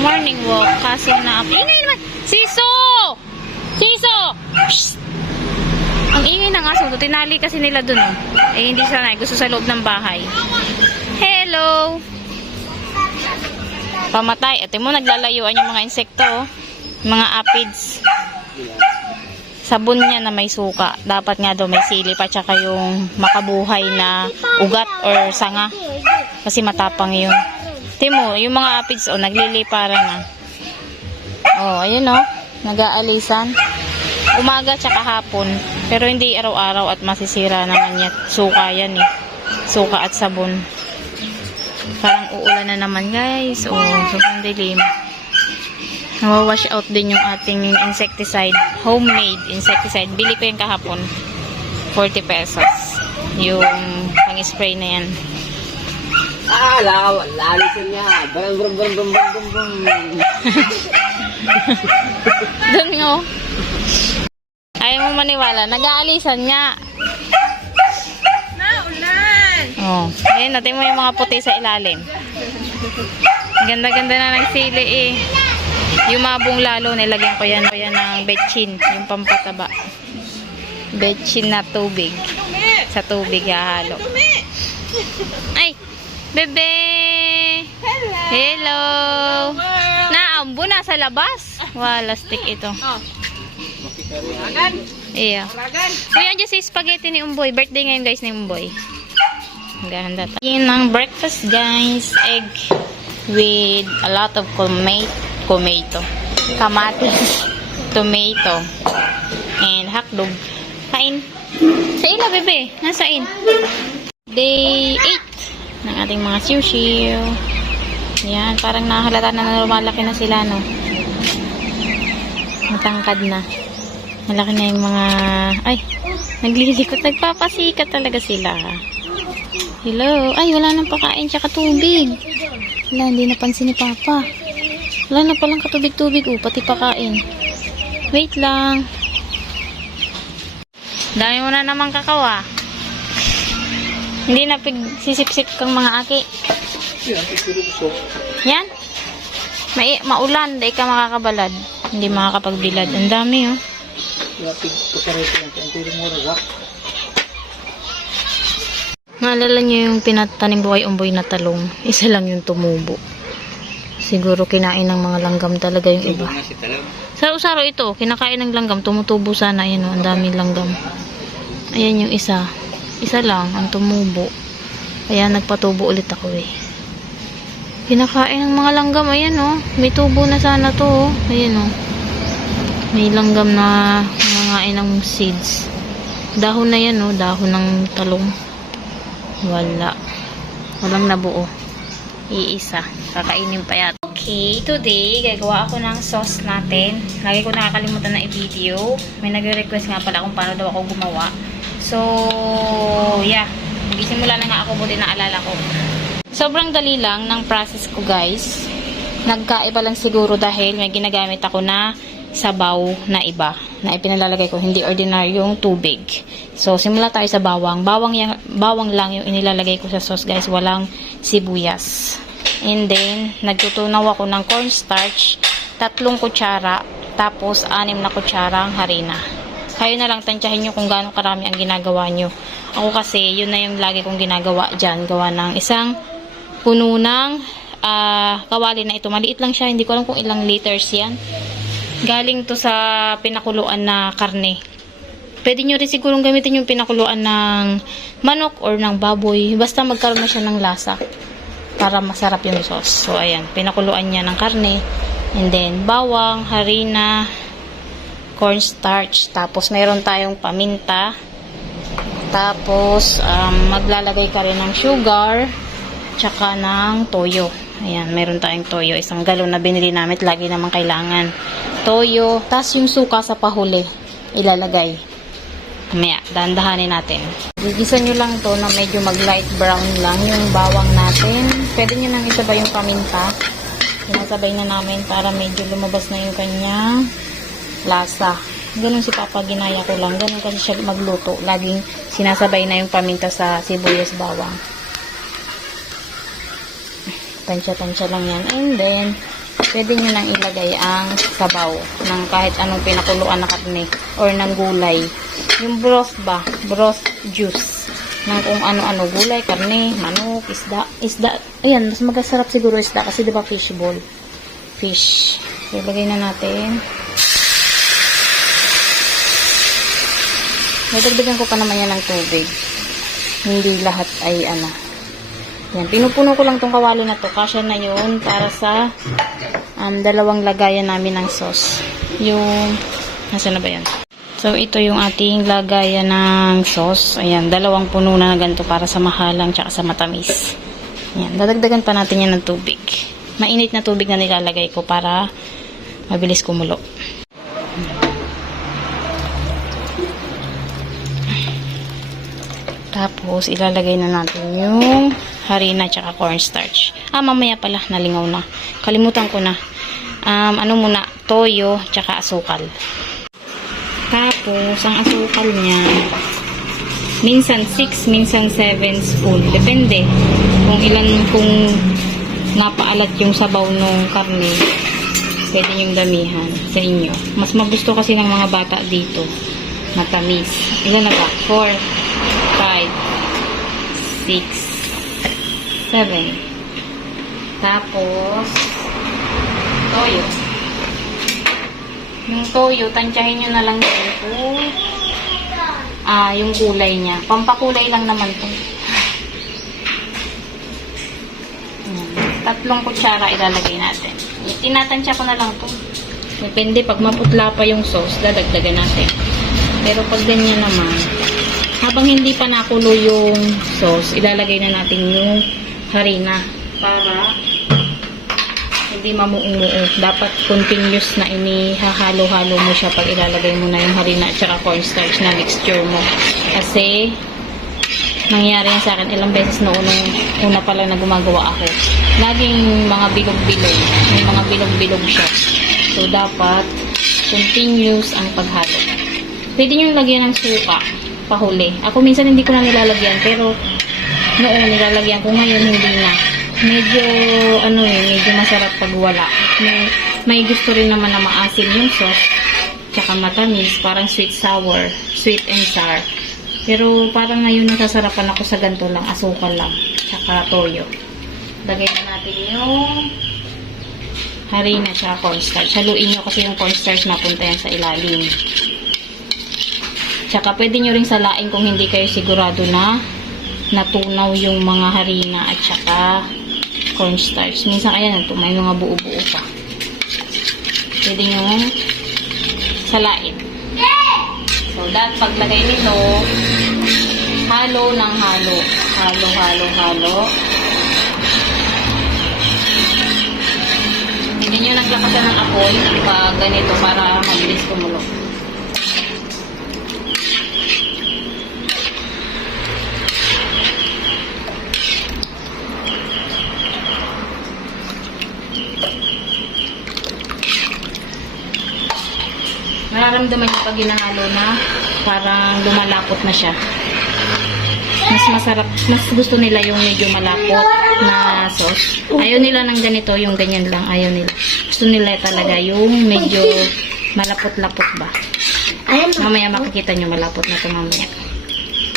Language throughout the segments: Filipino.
morning walk. Kaso na, ingay naman! Siso! Siso! Psst! Ang ingay ng aso to, tinali kasi nila dun. Oh. Eh, hindi sanay. Gusto sa loob ng bahay. Hello! Pamatay. Ito mo, naglalayuan yung mga insekto. Oh. Mga aphids. Sabon niya na may suka. Dapat nga daw may sili pa tsaka yung makabuhay na ugat or sanga. Kasi matapang yun. Timo, yung mga aphids, oh, nagliliparan na. Oh, ayun oh. Nag-aalisan. Umaga tsaka hapon. Pero hindi araw-araw at masisira naman yan. Suka yan eh. Suka at sabon. Parang uulan na naman guys. Oh, sobrang dilim. Nawawash out din yung ating insecticide. Homemade insecticide. Bili ko yung kahapon. 40 pesos. Yung pang-spray na yan. Lalisan niya. Brum, brum, brum, brum, brum, brum. Doon nga oh. Ayaw mo maniwala. Nag-aalisan nga. Naulan! Oh. Ayun, natin mo yung mga puti sa ilalim. Ganda-ganda na ng sili eh. Yung mabong lalo, nilagyan ko yan ng betchin. Yung pampataba. Betchin na tubig. Sa tubig hahalo. Ay! Bebe! Hello! Naambo na sa labas. Wala stick ito. Iya. Uy, andyan si spaghetti ni Umboy. Birthday ngayon guys ni Umboy. Ganda. Yan ang breakfast guys. Egg with a lot of tomato. Kamatis. Tomato. And hotdog. Kain. Sa ila bebe. Nasaan? Day 8 ng ating mga siw-siw. Yan. Parang nahalata na lumalaki na sila no. Matangkad na. Malaki na yung mga... Ay, naglilikot. Nagpapasikat talaga sila. Hello. Ay, wala nang pakain tsaka tubig. Wala, hindi napansin ni Papa. Wala na palang katubig-tubig. Pati pakain. Wait lang. Dami mo na naman kakawa. Hindi na sisip-sip kang mga aki. Yan. Maulan. Dahil ka makakabalad. Hindi makakapagbilad. Ang dami oh. Naalala niyo yung pinatanim buhay umboy na talong. Isa lang yung tumubo. Siguro kinain ng mga langgam talaga yung iba. Saro-saro ito. Kinakain ng langgam. Tumutubo sana. Ayan o. Ang daming langgam. Ayan yung isa. Isa lang ang tumubo. Kaya nagpatubo ulit ako eh. Kinakain ng mga langgam. Ayan o. May tubo na sana to o. Ayan o. May langgam na nangangain ng seeds. Dahon na yan, no? Dahon ng talong. Wala. Walang nabuo. Iisa. Kakainin pa yata. Okay, today, gagawa ako ng sauce natin. Lagi ko nakakalimutan na i-video. May nagre-request nga pala kung paano daw ako gumawa. So, yeah. Nagsimula na nga ako, buti na alala ko. Sobrang dali lang ng process ko, guys. Nagkaiba lang siguro dahil may ginagamit ako na sabaw na iba na ipinalalagay ko, hindi ordinaryong tubig. So, simula tayo sa bawang. Bawang lang yung inilalagay ko sa sauce, guys. Walang sibuyas. And then, nagtutunaw ako ng cornstarch, 3 kutsara, tapos 6 na kutsara ang harina. Kayo na lang tansyahin nyo kung gaano karami ang ginagawa nyo. Ako kasi, yun na yung lagi kong ginagawa dyan. Gawa ng isang puno ng kawali na ito. Maliit lang siya. Hindi ko alam kung ilang liters yan. Galing to sa pinakuluan na karne. Pwede nyo rin sigurong gamitin yung pinakuluan ng manok or ng baboy. Basta magkaroon na siya ng lasa para masarap yung sauce. So, ayan. Pinakuluan niya ng karne. And then, bawang, harina, cornstarch. Tapos, mayroon tayong paminta. Tapos, maglalagay ka rin ng sugar. Tsaka ng toyo. Ayan, mayroon tayong toyo. 1 galon na binili namin. Lagi naman kailangan. Toyo. Tapos yung suka sa pahuli. Ilalagay. Mamaya, dahan-dahanin natin. Gigisa nyo lang to na medyo mag-light brown lang yung bawang natin. Pwede nyo nang isabay yung paminta. Sinasabay na namin para medyo lumabas na yung kanyang lasa. Ganun si Papa, ginaya ko lang. Ganun kasi siya magluto. Laging sinasabay na yung paminta sa sibuyas bawang. Tansya-tansya lang yan. And then, pwede nyo nang ilagay ang sabaw ng kahit anong pinakuluan na karne or ng gulay. Yung broth ba? Broth juice. Ng kung ano-ano, gulay, karne, manok, isda. Ayan, mas magasarap siguro isda kasi diba fish ball. Fish. So, ilagay na natin. Nadagdagan ko pa naman yan ng tubig. Hindi lahat ay ano. Yan, pinupuno ko lang tong kawali na to. Kasya na yun para sa dalawang lagayan namin ng sauce. Yung, nasa na ba yan? So, ito yung ating lagayan ng sauce. Ayan, dalawang puno na ganito para sa mahalang tsaka sa matamis. Ayan, dadagdagan pa natin yan ng tubig. Mainit na tubig na nilalagay ko para mabilis kumulo. Tapos, ilalagay na natin yung harina tsaka cornstarch. Mamaya pala, nalingaw na. Kalimutan ko na. Ano muna, toyo tsaka asukal. Tapos, ang asukal niya, minsan 6, minsan 7 spoon. Depende kung napaalat yung sabaw ng karne. Pwede yung damihan sa inyo. Mas magusto kasi ng mga bata dito. Matamis. Ilan na ba? 4, 5, 6, 7. Tapos, toyo. Yung toyo, tansyahin nyo na lang yun kung yung kulay niya. Pampakulay lang naman to. Tatlong kutsara ilalagay natin. Tinatansya ko na lang to. Depende, pag maputla pa yung sauce, dadagdagan natin. Pero pag ganyan naman, habang hindi pa nakulo yung sauce, ilalagay na natin yung harina para hindi mamuong-muo. Dapat continuous na inihahalo-halo mo siya pag ilalagay mo na yung harina at saka cornstarch na mixture mo. Kasi nangyari yan sa akin ilang beses noon una pa lang na gumagawa ako. Laging mga bilog-bilog. May mga bilog-bilog siya. So, dapat continuous ang paghalo. Pwede nyo lagyan ng suka pahuli. Ako minsan hindi ko na nilalagyan pero noon nilalagyan ko, ngayon hindi na. Medyo medyo masarap pag wala. May gusto rin naman na maasim yung sauce tsaka matamis, parang sweet and sour. Pero parang ngayon nasasarapan ako sa ganito lang, asukal lang tsaka toyo. Lagay na natin yung harina tsaka cornstarch. Haluin nyo kasi yung cornstarch napunta yan sa ilalim. Tsaka pwede nyo ring salain kung hindi kayo sigurado na natunaw yung mga harina at tsaka cornstarch. Minsan kaya na may mga buo-buo pa. Pwede nyo salain. So, paglagay nito, halo ng halo. Halo. Hindi nyo naglakasan ng apoy pag ganito para mabilis kumulo. Nararamdaman niyo pag ginahalo na parang lumalapot na siya. Mas masarap, mas gusto nila yung medyo malapot na sauce. Ayaw nila ng ganito, yung ganyan lang, ayaw nila. Gusto nila talaga yung medyo malapot-lapot ba. Mamaya makikita nyo malapot na ito mamaya.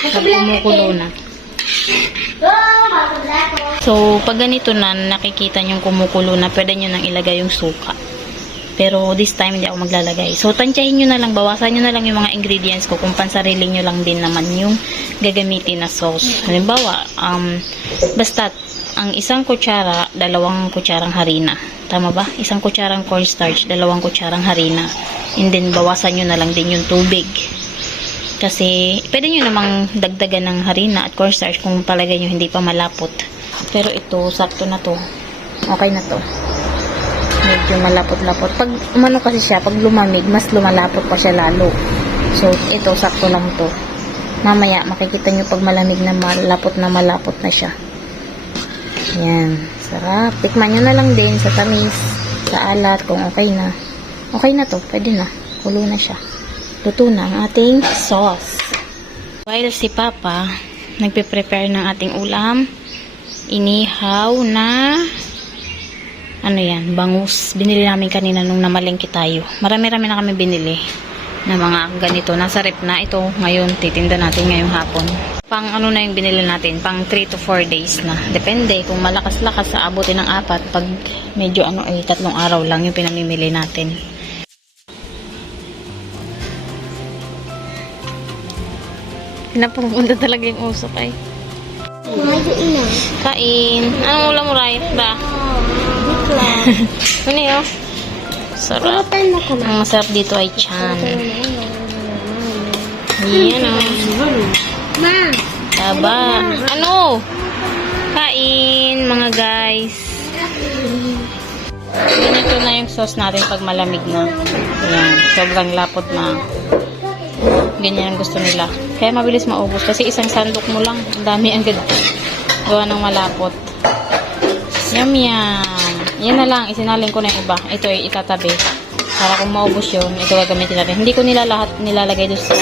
Pag kumukulo na. So, pag ganito na, nakikita nyo kumukulo na, pwede nyo nang ilagay yung suka. Pero this time, hindi ako maglalagay. So, tansyahin nyo na lang, bawasan nyo na lang yung mga ingredients ko kung pansarili nyo lang din naman yung gagamitin na sauce. Halimbawa, basta, ang isang kutsara, 2 kutsarang harina. Tama ba? Isang kutsarang cornstarch, 2 kutsarang harina. And then, bawasan nyo na lang din yung tubig. Kasi, pwede nyo namang dagdagan ng harina at cornstarch kung palagay nyo hindi pa malapot. Pero ito, sakto na to. Okay na to. Medyo malapot-lapot. Pag umano kasi siya, pag lumamig, mas lumalapot pa siya lalo. So, ito, sakto lang to. Mamaya, makikita nyo pag malamig na malapot na siya. Yan. Sarap. Tikman nyo na lang din sa tamis, sa alat, kung okay na. Okay na to. Pwede na. Kulo na siya. Luto na ang ating sauce. While si Papa nagpe-prepare ng ating ulam, inihaw na ano yan, bangus. Binili namin kanina nung namalengke tayo. Marami-rami na kami binili na mga ganito. Nasa rep na ito. Ngayon, titinda natin ngayong hapon. Pang ano na yung binili natin? Pang 3 to 4 days na. Depende. Kung malakas-lakas sa abutin ng 4. Pag medyo ano ay 3 araw lang yung pinamimili natin. Pinapupunta talaga yung usok ay. Kain. Anong ulam mo, Ray? Ba? Ano yun? Sarap. Ang masarap dito ay chan. Yan o. Taba. Ano? Kain, mga guys. Ganito na yung sauce natin pag malamig na. Yan. Sobrang lapot na. Ganyan ang gusto nila. Kaya mabilis maubos. Kasi isang sandok mo lang. Ang dami agad. Gawa ng malapot. Yum yum. Yan na lang. Isinalin ko na yung iba. Ito ay itatabi. Para kung maubos yun, ito gagamitin natin. Hindi ko nila lahat nilalagay doon sa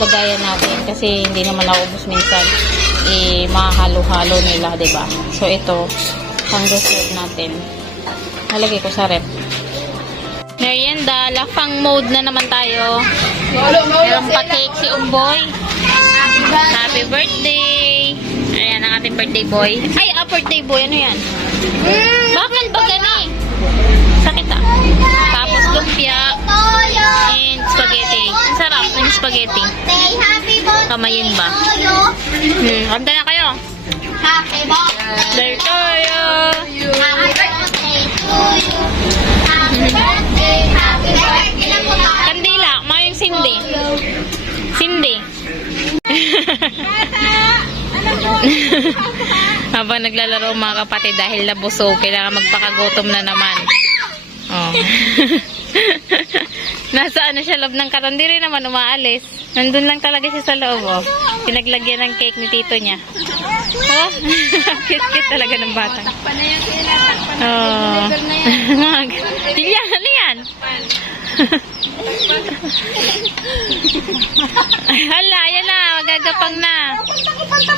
lagayan natin. Kasi hindi naman naubos minsan. Mahalo-halo nila, diba? So ito, pang dessert natin. Nalagay ko sa rep. Merienda, lafang mode na naman tayo. Meron pa cake si Umboy. Happy birthday! Ayan ang ating birthday boy. Ay, birthday boy, ano yan? Bakit ba gani? Sakit ah. Tapos lumpia and spaghetti. Sarap ng spaghetti. Kamayin ba? Kanta na kayo. Happy birthday to you. Happy birthday to you. Happy birthday, happy birthday. Kandila, mayong sindi. Sindi. Habang naglalaro mga kapatid dahil nabusog, kailangan magpakagutom na naman. Oh. Nasa ano siya, loob ng karon, di rin naman umaalis. Nandun lang talaga siya sa loob, oh. Pinaglagyan ng cake ni tito niya. Oh, cute-cute talaga ng bata. Oh. Yan, ano yan? Hala, yan na, magagapang na.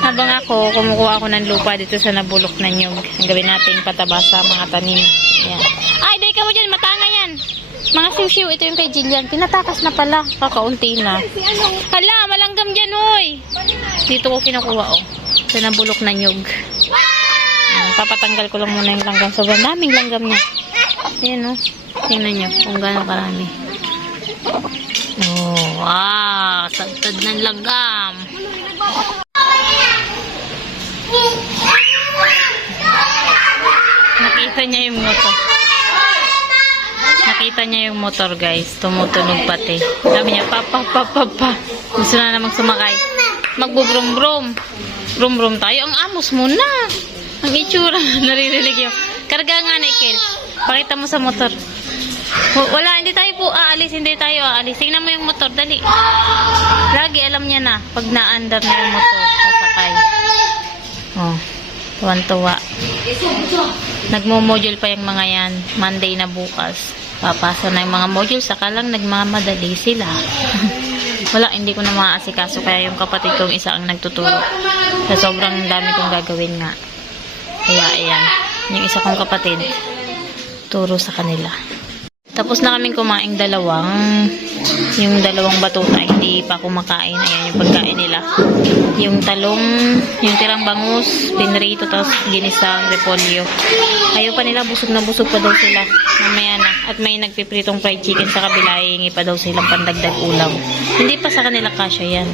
Habang ako, kumukuha ako ng lupa dito sa nabulok na nyug. Ang gawin nating pataba sa mga tanim. Yan. Ay, day ka mo dyan, matanga yan. Mga siw-siw, ito yung kay Jillian. Pinatakas na pala, kakaunti na. Hala, malanggam dyan, oy. Dito ko kinukuha, oh. Sa nabulok na nyug. Papatanggal ko lang muna yung langgam. Sobrang daming langgam niya. Ayan, oh. Tingnan nyo kung gano'ng karami. Oh, wow. Sagtad ng langgam. Nakita niya yung motor. Nakita niya yung motor, guys. Tumutunog pati. Sabi niya, pa. Gusto na namang sumakay. Magbubrum-brum. Brum-brum tayo. Ang amos mo na. Ang itsura. Naririnig yun. Karga nga, Nikel. Pakita mo sa motor. Wala, hindi tayo po aalis. Hindi tayo aalis. Tingnan mo yung motor. Dali. Lagi, alam niya na. Pag naandar na yung motor, sasakay. Oh. Tuwan-tuwa. Nagmo-module pa yung mga yan. Monday na bukas. Papasa na yung mga module. Saka lang nagmamadali sila. Wala, hindi ko na maaasikaso. Kaya yung kapatid kong isa ang nagtuturo. Sa sobrang dami kong gagawin nga. Kaya ayan. Yung isa kong kapatid, turo sa kanila. Tapos na kaming kumaing yung dalawang batuta, hindi pa kumakain. Ayan yung pagkain nila. Yung talong, yung tirang bangus, pinrito, tapos ginisang repolyo. Ayaw pa nila, busog na busog pa daw sila. Mamaya na. At may nagpipritong fried chicken sa kabila, hihingi pa daw silang pandagdag ulam. Hindi pa sa kanila kasya yan.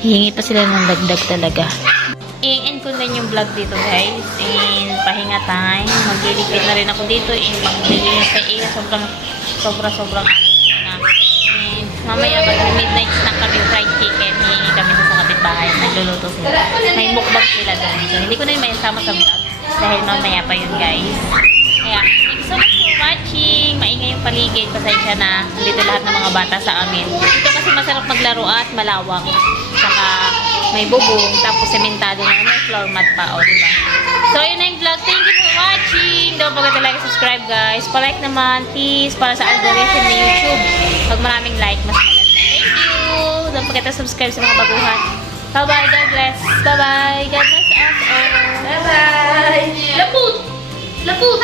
Hihingi pa sila ng dagdag talaga. I-end ko din yung vlog dito, guys. And pahinga time. Magliligpit na rin ako dito. And maglilinis sa iya. Sobrang agos na. And mamaya mag-midnight snack kami fried chicken. Hihingi kami sa kapitbahay. Nagluluto sila. May mukbang sila doon. So, hindi ko na yung mayasama sa vlog. Dahil mamaya pa yun, guys. Kaya, thank you so much for watching. Maingay yung paligid. Pasensya na. Dito lahat ng mga bata sa amin. Dito kasi masarap maglaro at malawak. Saka may bubong. Tapos sementado na. May floor mat pa. O, diba? So, yun na yung vlog. Thank you for watching. Don't forget to like and subscribe, guys. Pa-like naman, please. Para sa algorithm ni YouTube. Pag maraming like, mas maganda. Thank you. Don't forget to subscribe sa mga baguhan. Bye-bye. God bless. Bye-bye. God bless us all. Bye-bye. Laput! Laput!